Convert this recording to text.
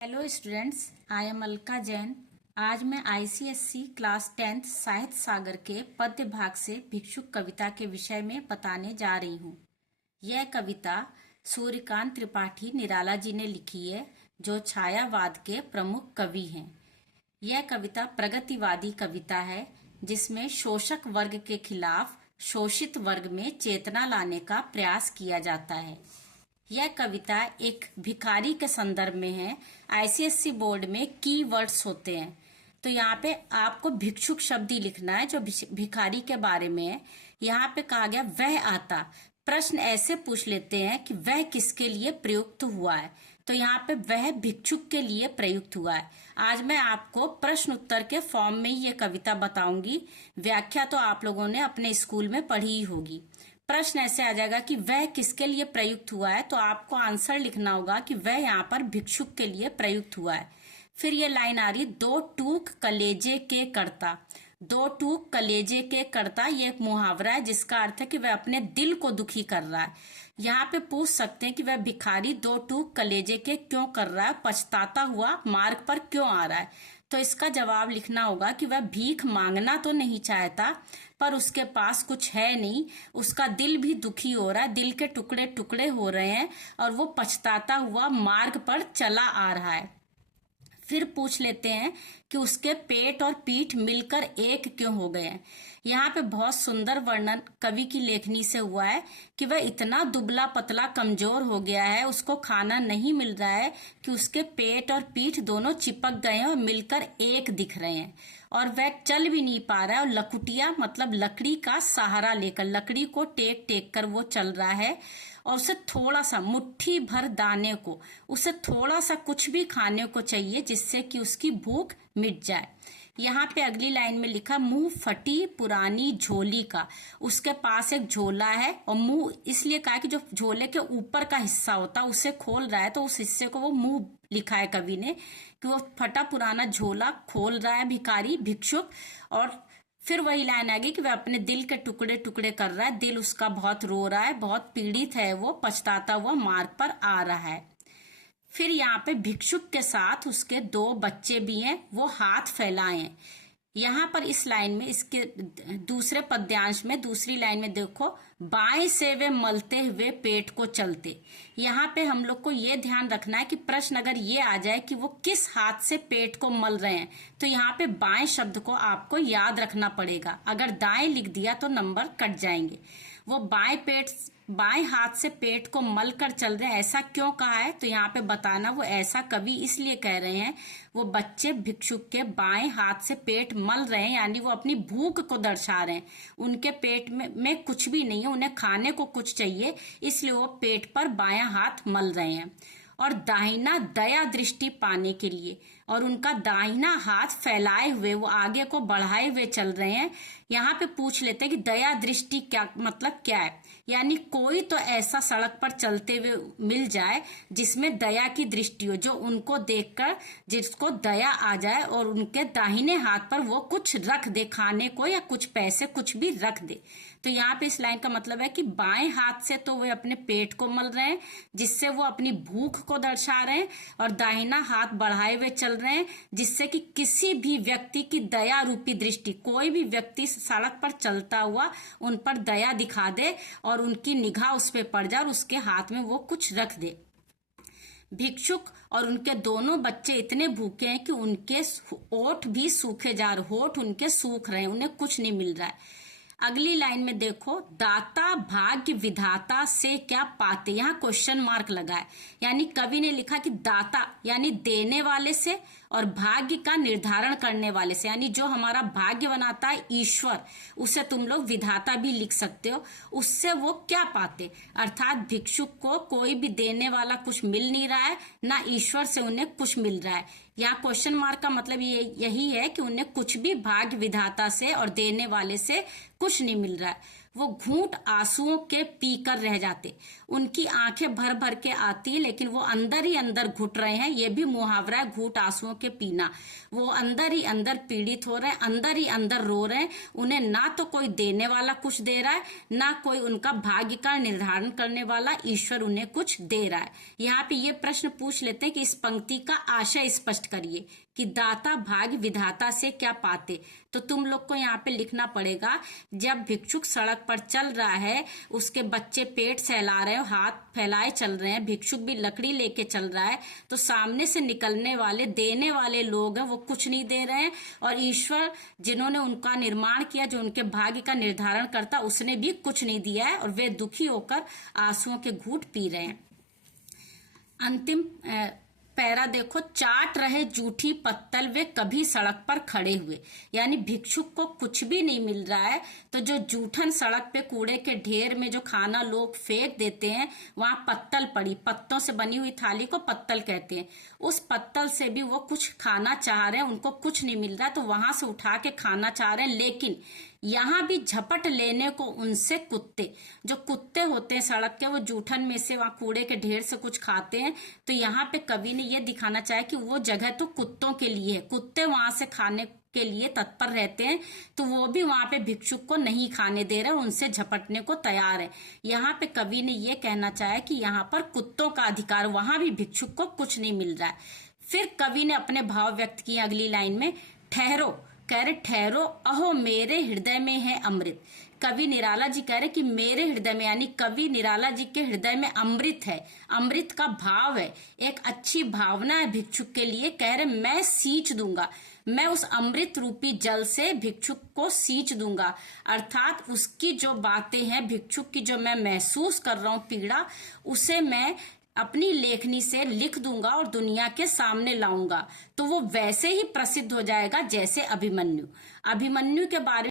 Hello students, I am Alka Jain. आज मैं ICSC class 10th साहित्य सागर के पद्य भाग से भिक्षुक कविता के विषय में बताने जा रही हूँ। यह कविता सूर्यकांत त्रिपाठी निराला जी ने लिखी है, जो छायावाद के प्रमुख कवि हैं। यह कविता प्रगतिवादी कविता है, जिसमें शोषक वर्ग के खिलाफ शोषित वर्ग में चेतना लाने का प्रयास किया जाता है। यह कविता एक भिखारी के संदर्भ में है। आईसीएससी बोर्ड में की वर्ड्स होते हैं, तो यहाँ पे आपको भिक्षुक शब्द ही लिखना है जो भिखारी के बारे में है। यहाँ पे कहा गया वह आता। प्रश्न ऐसे पूछ लेते हैं कि वह किसके लिए प्रयुक्त हुआ है, तो यहाँ पे वह भिक्षुक के लिए प्रयुक्त हुआ है। आज मैं आपको प्रश्न उत्तर के फॉर्म में ही ये कविता बताऊंगी। व्याख्या तो आप लोगों ने अपने स्कूल में पढ़ी ही होगी। प्रश्न ऐसे आ जाएगा कि वह किसके लिए प्रयुक्त हुआ है, तो आपको आंसर लिखना होगा कि वह यहाँ पर भिक्षुक के लिए प्रयुक्त हुआ है। फिर ये लाइन आ रही, दो टूक कलेजे के करता। दो टूक कलेजे के करता, ये एक मुहावरा है जिसका अर्थ है कि वह अपने दिल को दुखी कर रहा है। यहाँ पे पूछ सकते हैं कि वह भिखारी दो टूक कलेजे के क्यों कर रहा है, पछताता हुआ मार्ग पर क्यों आ रहा है। तो इसका जवाब लिखना होगा कि वह भीख मांगना तो नहीं चाहता, पर उसके पास कुछ है नहीं, उसका दिल भी दुखी हो रहा है, दिल के टुकड़े टुकड़े हो रहे हैं और वो पछताता हुआ मार्ग पर चला आ रहा है। फिर पूछ लेते हैं कि उसके पेट और पीठ मिलकर एक क्यों हो गए हैं। यहाँ पे बहुत सुंदर वर्णन कवि की लेखनी से हुआ है कि वह इतना दुबला पतला कमजोर हो गया है, उसको खाना नहीं मिल रहा है कि उसके पेट और पीठ दोनों चिपक गए हैं और मिलकर एक दिख रहे हैं, और वह चल भी नहीं पा रहा है। और लकुटिया मतलब लकड़ी का सहारा लेकर, लकड़ी को टेक टेक कर वो चल रहा है, और उसे थोड़ा सा मुट्ठी भर दाने को, उसे थोड़ा सा कुछ भी खाने को चाहिए जिससे कि उसकी भूख मिट जाए। यहाँ पे अगली लाइन में लिखा, मुंह फटी पुरानी झोली का। उसके पास एक झोला है, और मुंह इसलिए कहा कि जो झोले के ऊपर का हिस्सा होता है उसे खोल रहा है, तो उस हिस्से को वो मुंह लिखा है कवि ने कि वो फटा पुराना झोला खोल रहा है भिखारी भिक्षुक। और फिर वही लाइन आ गई कि वह अपने दिल के टुकड़े टुकड़े कर रहा है, दिल उसका बहुत रो रहा है, बहुत पीड़ित है, वो पछताता हुआ मार्ग पर आ रहा है। फिर यहाँ पे भिक्षुक के साथ उसके दो बच्चे भी हैं, वो हाथ फैलाए हैं। यहाँ पर इस लाइन में, इसके दूसरे पद्यांश में दूसरी लाइन में देखो, बाएं से वे मलते हुए पेट को चलते। यहाँ पे हम लोग को ये ध्यान रखना है कि प्रश्न अगर ये आ जाए कि वो किस हाथ से पेट को मल रहे हैं, तो यहाँ पे बाएं शब्द को आपको याद रखना पड़ेगा। अगर दाएं लिख दिया तो नंबर कट जाएंगे। वो बाएं हाथ से पेट को मल कर चल रहे हैं, ऐसा क्यों कहा है, तो यहाँ पे बताना वो ऐसा कवि इसलिए कह रहे हैं, वो बच्चे भिक्षुक के बाएं हाथ से पेट मल रहे हैं, यानी वो अपनी भूख को दर्शा रहे हैं। उनके पेट में कुछ भी नहीं है, उन्हें खाने को कुछ चाहिए, इसलिए वो पेट पर बायां हाथ मल रहे हैं। और दाहिना दया दृष्टि पाने के लिए, और उनका दाहिना हाथ फैलाए हुए वो आगे को बढ़ाए हुए चल रहे हैं। यहाँ पे पूछ लेते हैं कि दया दृष्टि क्या मतलब क्या है, यानी कोई तो ऐसा सड़क पर चलते हुए मिल जाए जिसमें दया की दृष्टि हो, जो उनको देखकर जिसको दया आ जाए और उनके दाहिने हाथ पर वो कुछ रख दे, खाने को या कुछ पैसे कुछ भी रख दे। तो यहाँ पे इस लाइन का मतलब है कि बाएं हाथ से तो वे अपने पेट को मल रहे हैं, जिससे वो अपनी भूख को दर्शा रहे हैं, और दाहिना हाथ बढ़ाए हुए चल रहे हैं, जिससे कि किसी भी व्यक्ति की दया रूपी दृष्टि, कोई भी व्यक्ति सड़क पर चलता हुआ उन पर दया दिखा दे और उनकी निगाह उस पर पड़ जाए और उसके हाथ में वो कुछ रख दे। भिक्षुक और उनके दोनों बच्चे इतने भूखे हैं कि उनके ओठ भी सूखे जा रहे, होठ उनके सूख रहे हैं, उन्हें कुछ नहीं मिल रहा है। अगली लाइन में देखो, दाता भाग्य विधाता से क्या पाते। यहाँ क्वेश्चन मार्क लगा है, यानी कवि ने लिखा कि दाता यानी देने वाले से, और भाग्य का निर्धारण करने वाले से, यानी जो हमारा भाग्य बनाता है ईश्वर, उसे तुम लोग विधाता भी लिख सकते हो, उससे वो क्या पाते। अर्थात भिक्षुक को कोई भी देने वाला कुछ मिल नहीं रहा है, ना ईश्वर से उन्हें कुछ मिल रहा है। यहाँ क्वेश्चन मार्क का मतलब यही है कि उन्हें कुछ भी भाग्य विधाता से और देने वाले से कुछ नहीं मिल रहा है। वो घूंट आंसुओं के पीकर रह जाते। उनकी आंखें भर भर के आती लेकिन वो अंदर ही अंदर घुट रहे हैं। ये भी मुहावरा है, घूंट आंसुओं के पीना। वो अंदर ही अंदर पीड़ित हो रहे हैं, अंदर ही अंदर रो रहे हैं। उन्हें ना तो कोई देने वाला कुछ दे रहा है, ना कोई उनका भाग्य का निर्धारण करने वाला ईश्वर उन्हें कुछ दे रहा है। यहाँ पे ये प्रश्न पूछ लेते हैं कि इस पंक्ति का आशय स्पष्ट करिए कि दाता भाग्य विधाता से क्या पाते। तो तुम लोग को यहाँ पे लिखना पड़ेगा, जब भिक्षुक सड़क पर चल रहा है, उसके बच्चे पेट सहला रहे हैं, हाथ फैलाए चल रहे हैं, भिक्षुक भी लकड़ी लेके चल रहा है, तो सामने से निकलने वाले देने वाले लोग हैं वो कुछ नहीं दे रहे हैं, और ईश्वर जिन्होंने उनका निर्माण किया, जो उनके भाग्य का निर्धारण करता, उसने भी कुछ नहीं दिया है, और वे दुखी होकर आंसुओं के घूंट पी रहे हैं। अंतिम पैरा देखो, चाट रहे जूठी पत्तल वे कभी सड़क पर खड़े हुए। यानी भिक्षुक को कुछ भी नहीं मिल रहा है, तो जो जूठन सड़क पे कूड़े के ढेर में जो खाना लोग फेंक देते हैं, वहां पत्तल पड़ी, पत्तों से बनी हुई थाली को पत्तल कहते हैं, उस पत्तल से भी वो कुछ खाना चाह रहे हैं, उनको कुछ नहीं मिल रहा है, तो वहां से उठा के खाना चाह रहे हैं। लेकिन यहाँ भी झपट लेने को उनसे कुत्ते, जो कुत्ते होते हैं सड़क के, वो जूठन में से, वहां कूड़े के ढेर से कुछ खाते हैं। तो यहाँ पे कवि ने ये दिखाना चाहा कि वो जगह तो कुत्तों के लिए है, कुत्ते वहां से खाने के लिए तत्पर रहते हैं, तो वो भी वहां पे भिक्षुक को नहीं खाने दे रहे, उनसे झपटने को तैयार है। यहाँ पे कवि ने ये कहना चाहा कि यहाँ पर कुत्तों का अधिकार, वहां भी भिक्षुक को कुछ नहीं मिल रहा है। फिर कवि ने अपने भाव व्यक्त किए अगली लाइन में, ठहरो, कह रहे ठहरो, अहो मेरे हृदय में है अमृत। कवि निराला जी कह रहे कि मेरे हृदय में, यानी कवि निराला जी के हृदय में अमृत है, अमृत का भाव है, एक अच्छी भावना है भिक्षुक के लिए। कह रहे मैं सींच दूंगा, मैं उस अमृत रूपी जल से भिक्षुक को सींच दूंगा, अर्थात उसकी जो बातें हैं, भिक्षुक की जो मैं महसूस कर रहा हूं पीड़ा, उसे मैं अपनी लेखनी से लिख दूंगा और दुनिया के सामने लाऊंगा। तो वो वैसे ही प्रसिद्ध हो जाएगा जैसे अभिमन्यु। अभिमन्यु के बारे